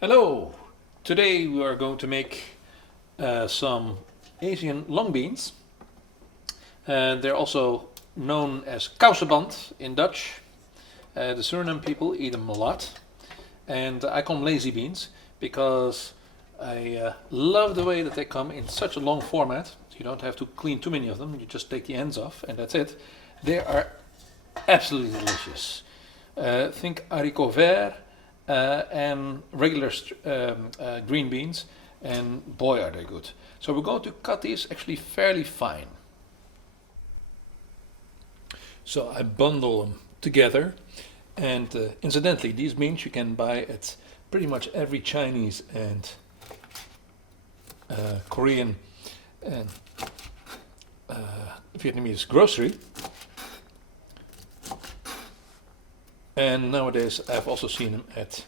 Hello! Today we are going to make some Asian long beans. They're also known as Kouseband in Dutch. The Surinam people eat them a lot. And I call them lazy beans because I love the way that they come in such a long format. You don't have to clean too many of them, you just take the ends off and that's it. They are absolutely delicious. Think haricot vert and regular green beans, and boy are they good. So we're going to cut these actually fairly fine. So I bundle them together, and incidentally these beans you can buy at pretty much every Chinese and Korean and Vietnamese grocery. And nowadays I've also seen them at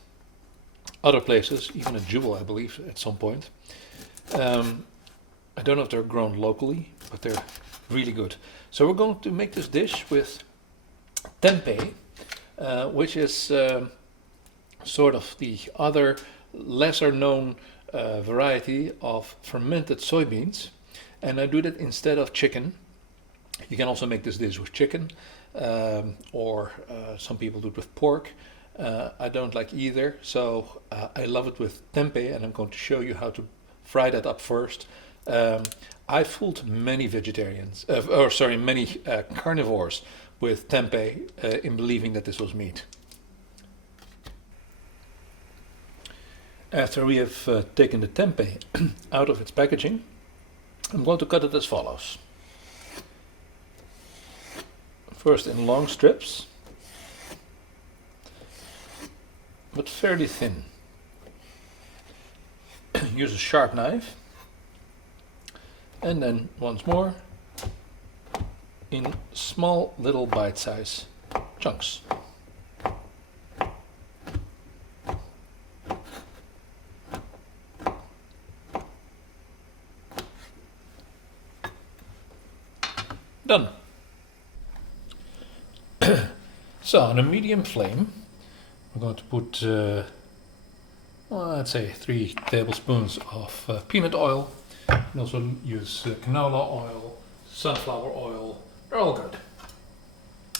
other places, even at Jewel I believe at some point. I don't know if they're grown locally, but they're really good. So we're going to make this dish with tempeh, which is sort of the other lesser known variety of fermented soybeans. And I do that instead of chicken. You can also make this dish with chicken, or some people do it with pork. I don't like either, so I love it with tempeh, and I'm going to show you how to fry that up first. I fooled many vegetarians, many carnivores with tempeh in believing that this was meat. After we have taken the tempeh out of its packaging, I'm going to cut it as follows. First in long strips, but fairly thin. Use a sharp knife, and then once more in small little bite-sized chunks. Done. So on a medium flame, I'm going to put, let's say 3 tablespoons of peanut oil. You can also use canola oil, sunflower oil, they're all good.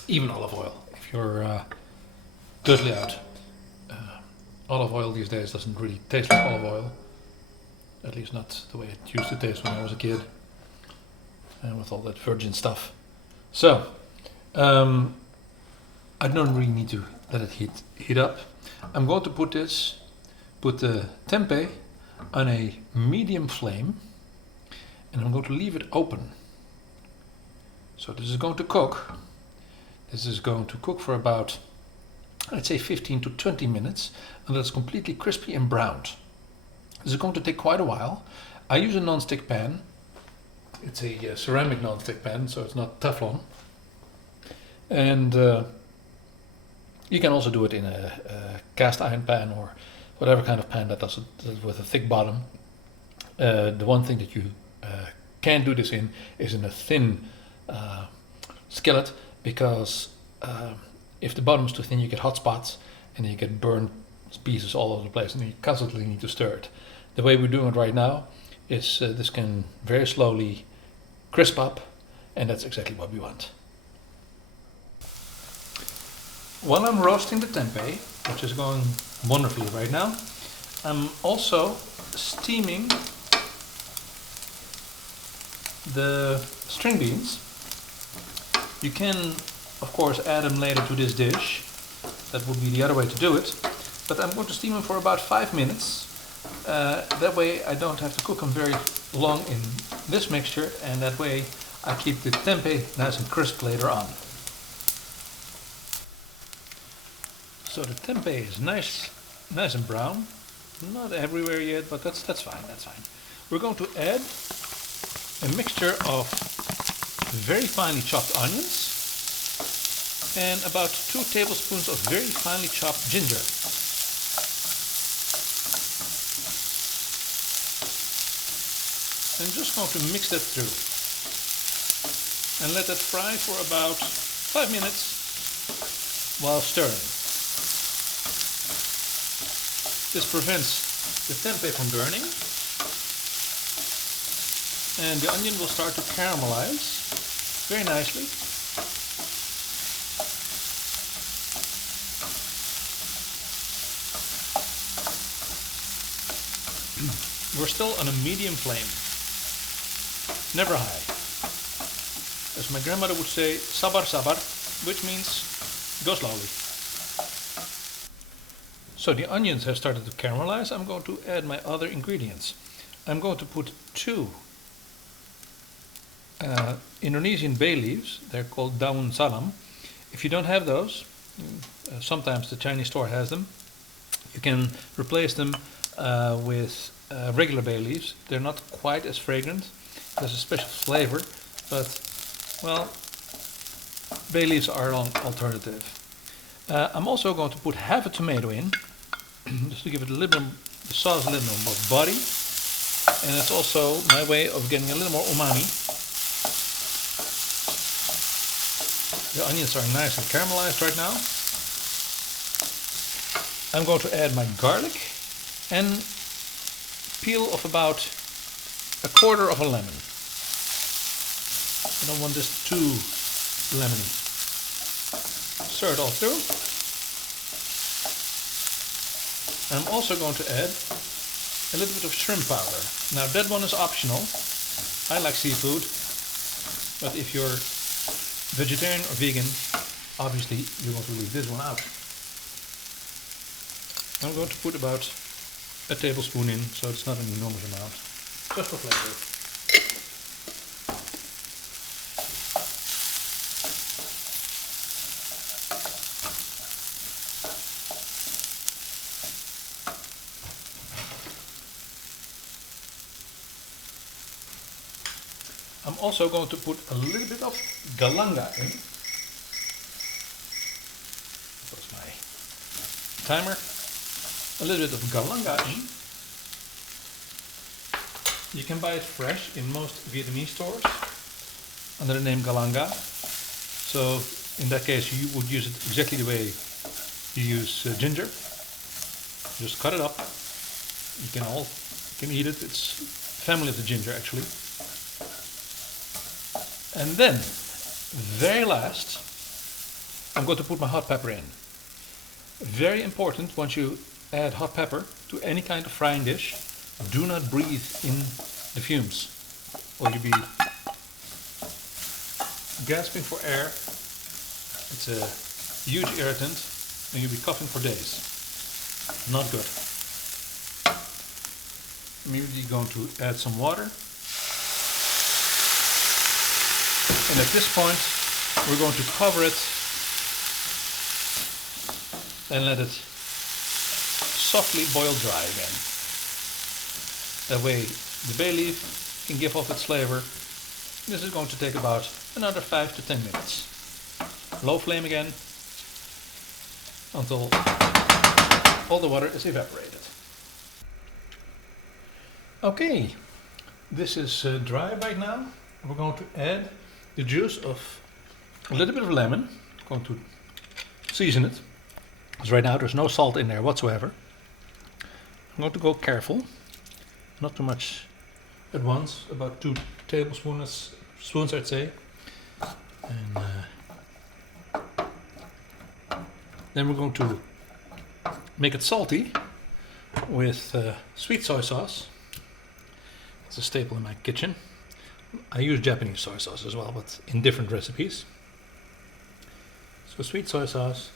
Even olive oil, if you're totally out. Olive oil these days doesn't really taste like olive oil, at least not the way it used to taste when I was a kid, and with all that virgin stuff. So, I don't really need to let it heat up. I'm going to put the tempeh on a medium flame, and I'm going to leave it open. So this is going to cook. This is going to cook for about, I'd say 15 to 20 minutes until it's completely crispy and browned. This is going to take quite a while. I use a non-stick pan. It's a ceramic non-stick pan, so it's not Teflon. And you can also do it in a cast iron pan or whatever kind of pan that does it with a thick bottom. The one thing that you can't do this in is in a thin skillet, because if the bottom is too thin you get hot spots and then you get burned pieces all over the place, and you constantly need to stir it. The way we're doing it right now is this can very slowly crisp up, and that's exactly what we want. While I'm roasting the tempeh, which is going wonderfully right now, I'm also steaming the string beans. You can, of course, add them later to this dish. That would be the other way to do it. But I'm going to steam them for about 5 minutes. That way I don't have to cook them very long in this mixture, and that way I keep the tempeh nice and crisp later on. So the tempeh is nice and brown. Not everywhere yet, but that's fine, that's fine. We're going to add a mixture of very finely chopped onions and about 2 tablespoons of very finely chopped ginger. I'm just going to mix that through and let that fry for about 5 minutes while stirring. This prevents the tempeh from burning. And the onion will start to caramelize very nicely. We're still on a medium flame, never high. As my grandmother would say, sabar sabar, which means go slowly. So the onions have started to caramelize. I'm going to add my other ingredients. I'm going to put 2 Indonesian bay leaves. They're called Daon Salam. If you don't have those, sometimes the Chinese store has them. You can replace them with regular bay leaves. They're not quite as fragrant. There's a special flavor, but well, bay leaves are an alternative. I'm also going to put half a tomato in, just to give it a little bit, the sauce a little bit more body, and it's also my way of getting a little more umami. The onions are nice and caramelized right now. I'm going to add my garlic and peel of about 1/4 of a lemon. I don't want this too lemony. Stir it all through. I'm also going to add a little bit of shrimp powder. Now that one is optional. I like seafood, but if you're vegetarian or vegan, obviously you want to leave this one out. I'm going to put about a tablespoon in, so it's not an enormous amount, just for flavor. I'm also going to put a little bit of galanga in. That's my timer. A little bit of galanga in. You can buy it fresh in most Vietnamese stores under the name galanga. So in that case you would use it exactly the way you use ginger. Just cut it up. You can eat it. It's family of the ginger actually. And then, very last, I'm going to put my hot pepper in. Very important, once you add hot pepper to any kind of frying dish, do not breathe in the fumes, or you'll be gasping for air. It's a huge irritant, and you'll be coughing for days. Not good. I'm immediately going to add some water. And at this point, we're going to cover it and let it softly boil dry again. That way the bay leaf can give off its flavor. This is going to take about another 5 to 10 minutes. Low flame again until all the water is evaporated. Okay, this is dry right now. We're going to add the juice of a little bit of lemon. I'm going to season it, because right now there's no salt in there whatsoever. I'm going to go careful, not too much at once, about 2 tablespoons I'd say. And then we're going to make it salty with sweet soy sauce. It's a staple in my kitchen. I use Japanese soy sauce as well, but in different recipes. So sweet soy sauce.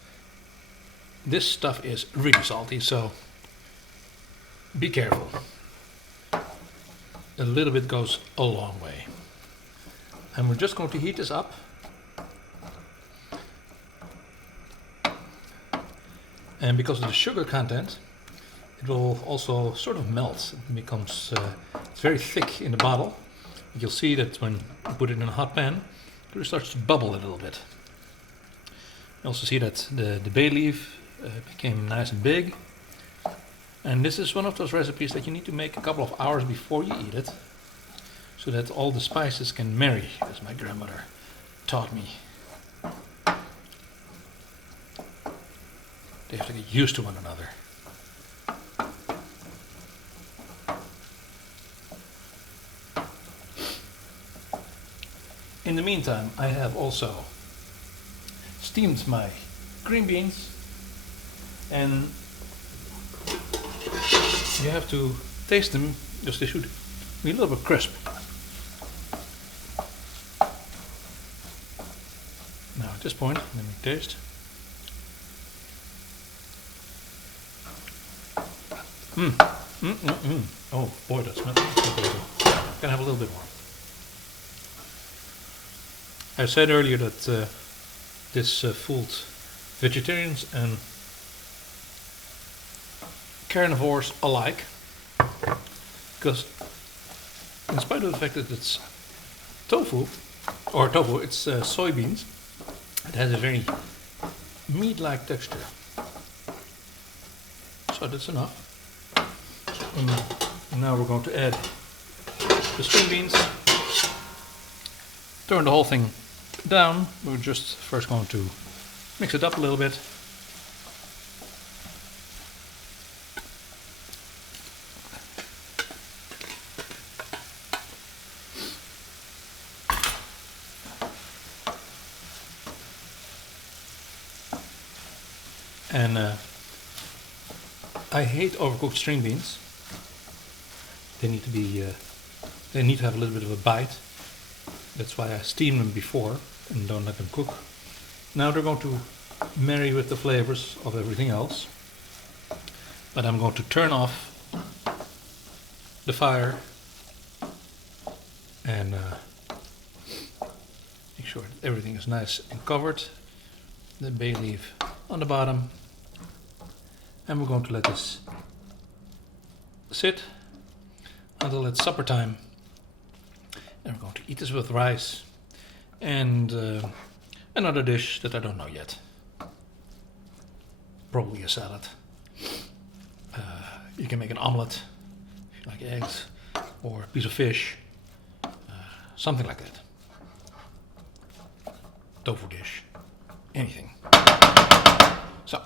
This stuff is really salty, so be careful. A little bit goes a long way. And we're just going to heat this up. And because of the sugar content, it will also sort of melt. It becomes it's very thick in the bottle. You'll see that when you put it in a hot pan, it starts to bubble a little bit. You also see that the bay leaf became nice and big. And this is one of those recipes that you need to make a couple of hours before you eat it, so that all the spices can marry, as my grandmother taught me. They have to get used to one another. In the meantime, I have also steamed my green beans, and you have to taste them because they should be a little bit crisp. Now at this point, let me taste. Oh boy, that smells good. Can I have a little bit more? I said earlier that this fooled vegetarians and carnivores alike, because in spite of the fact that it's tofu, it's soybeans, it has a very meat-like texture. So that's enough. And now we're going to add the string beans. Turn the whole thing down. We're just first going to mix it up a little bit. And I hate overcooked string beans. They need to be, they need to have a little bit of a bite. That's why I steam them before and don't let them cook. Now they're going to marry with the flavors of everything else. But I'm going to turn off the fire and make sure that everything is nice and covered. The bay leaf on the bottom. And we're going to let this sit until it's supper time. And we're going to eat this with rice and another dish that I don't know yet. Probably a salad. You can make an omelette if you like eggs, or a piece of fish, something like that. Tofu dish, anything. So,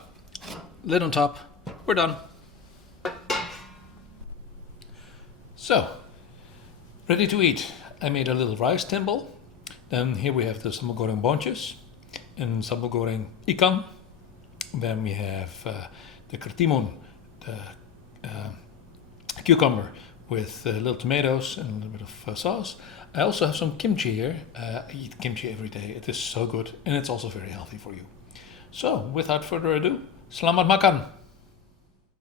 lid on top, we're done. So, ready to eat. I made a little rice timbel. Then here we have the sambal goreng bonches and sambal goreng ikan. Then we have the kertimun, the cucumber with little tomatoes and a little bit of sauce. I also have some kimchi here. I eat kimchi every day. It is so good and it's also very healthy for you. So, without further ado, selamat makan!